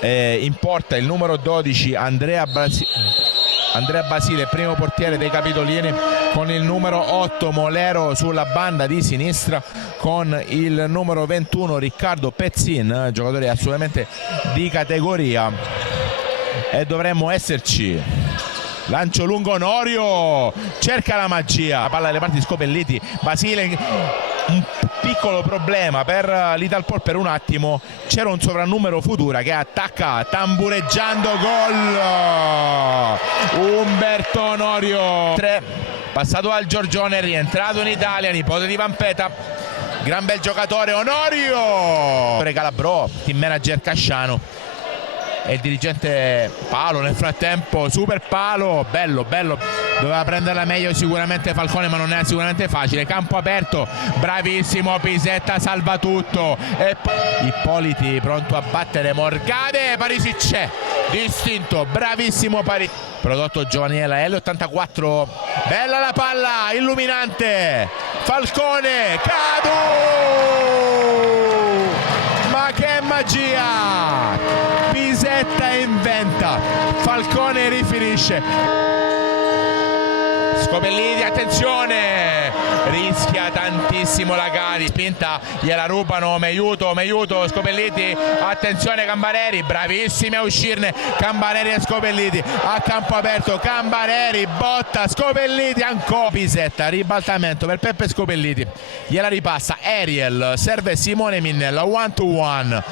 in porta il numero 12 Andrea Basile, primo portiere dei Capitolini, con il numero 8 Molero sulla banda di sinistra, con il numero 21 Riccardo Pezzin, giocatore assolutamente di categoria, e dovremmo esserci. Lancio lungo, Onorio cerca la magia, la palla alle parti di Scopelliti. Basile, un piccolo problema per l'Italpol per un attimo, c'era un sovrannumero Futura che attacca tambureggiando, gol Umberto Onorio. 3, passato al Giorgione, rientrato in Italia, nipote di Vampeta, gran bel giocatore Onorio. Calabrò, team manager Casciano e il dirigente Paolo nel frattempo, super palo, bello, doveva prenderla meglio sicuramente Falcone, ma non era sicuramente facile. Campo aperto, bravissimo Pisetta, salva tutto, e Ippoliti pronto a battere Morgade. Parisi c'è, distinto, bravissimo Parisi. Prodotto giovanile L84, bella la palla, illuminante, Falcone, Cadu, ma che magia! Pisetta inventa, Falcone rifinisce. Scopelliti, attenzione, rischia tantissimo la Cari, spinta, gliela rubano, Meiuto, Scopelliti, attenzione Cambareri, bravissimi a uscirne Cambareri e Scopelliti, a campo aperto Cambareri, botta, Scopelliti ancora, Pisetta, ribaltamento per Peppe Scopelliti, gliela ripassa Ariel, serve Simone Minnella, 1-2-1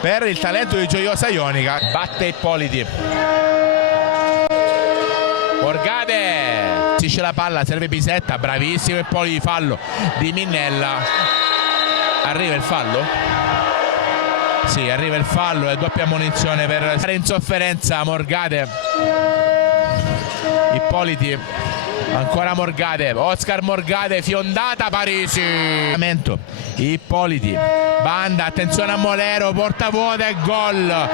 per il talento di Gioiosa Ionica, batte Ippoliti. Morgade, c'è la palla, serve Pisetta, bravissimo Ippoliti, fallo di Minnella. Arriva il fallo? Sì, arriva il fallo, è doppia ammonizione per stare in sofferenza Morgade. Ippoliti, ancora Morgade, Oscar Morgade, fiondata Parisi. Ippoliti, banda, attenzione a Molero, porta vuota e gol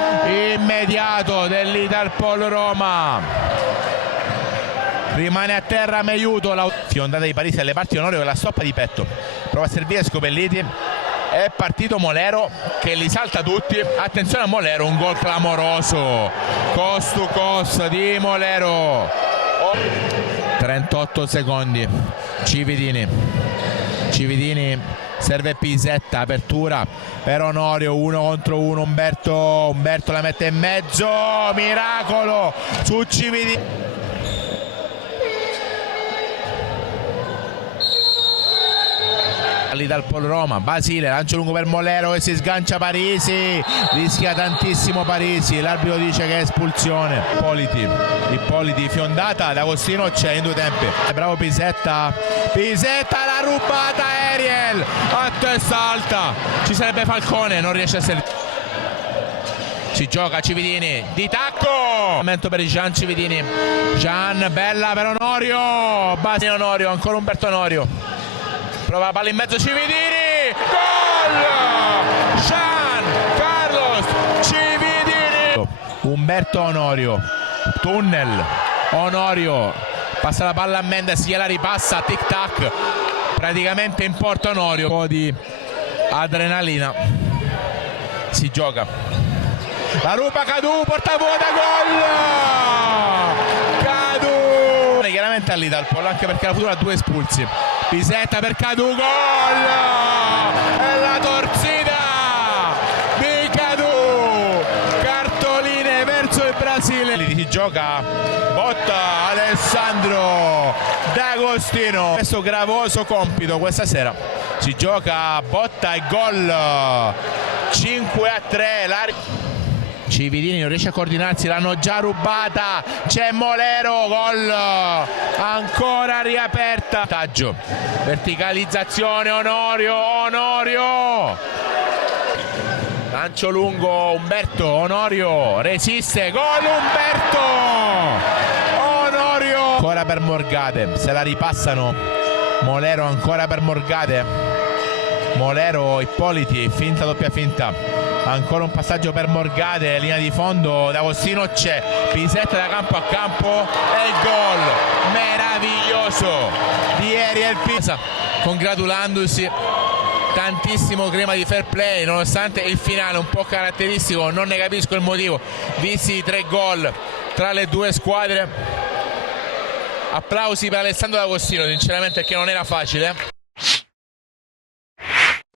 immediato dell'Italpol Roma. Rimane a terra Meiuto, la fiondata di Parisi alle parti, Onorio con la stoppa di petto, prova a servire Scopelliti, è partito Molero che li salta tutti, attenzione a Molero, un gol clamoroso, cost to cost di Molero. 38 secondi, Cividini, serve Pisetta, apertura per Onorio, 1 contro 1, Umberto la mette in mezzo, miracolo su Cividini. Dal Roma, Basile, lancio lungo per Molero che si sgancia Parisi, rischia tantissimo Parisi, l'arbitro dice che è espulsione. Ippoliti, fiondata, D'Agostino c'è in 2 tempi, bravo Pisetta, la rubata Ariel, a testa alta, ci sarebbe Falcone, non riesce a essere. Si gioca Cividini, di tacco, momento per Gian Cividini, bella per Onorio, Basile Onorio, ancora Umberto Onorio. Prova la palla in mezzo Cividini, gol! Gian Carlos Cividini. Umberto Onorio, tunnel, Onorio, passa la palla a Mendes, gliela ripassa, tic tac, praticamente in porta Onorio, un po' di adrenalina, si gioca. La ruba Cadu, porta vuota, gol! Cadu! Chiaramente all'Italpol, anche perché la Futura ha 2 espulsi. Pisetta per Cadu, gol! E la torzita di Cadu! Cartoline verso il Brasile. Si gioca, botta Alessandro D'Agostino. Questo gravoso compito questa sera. Si gioca, botta e gol. 5-3. Cividini non riesce a coordinarsi, l'hanno già rubata, c'è Molero, gol, ancora riaperta, taggio, verticalizzazione, Onorio, lancio lungo, Umberto, Onorio, resiste, gol Umberto, Onorio, ancora per Morgade, se la ripassano, Molero ancora per Morgade, Molero, Ippoliti, finta, doppia finta. Ancora un passaggio per Morgade, linea di fondo, D'Agostino c'è, Pisetta da campo a campo e il gol meraviglioso di Ariel Pisa, congratulandosi tantissimo clima di fair play, nonostante il finale un po' caratteristico, non ne capisco il motivo, visti i 3 gol tra le due squadre. Applausi per Alessandro D'Agostino, sinceramente, perché non era facile.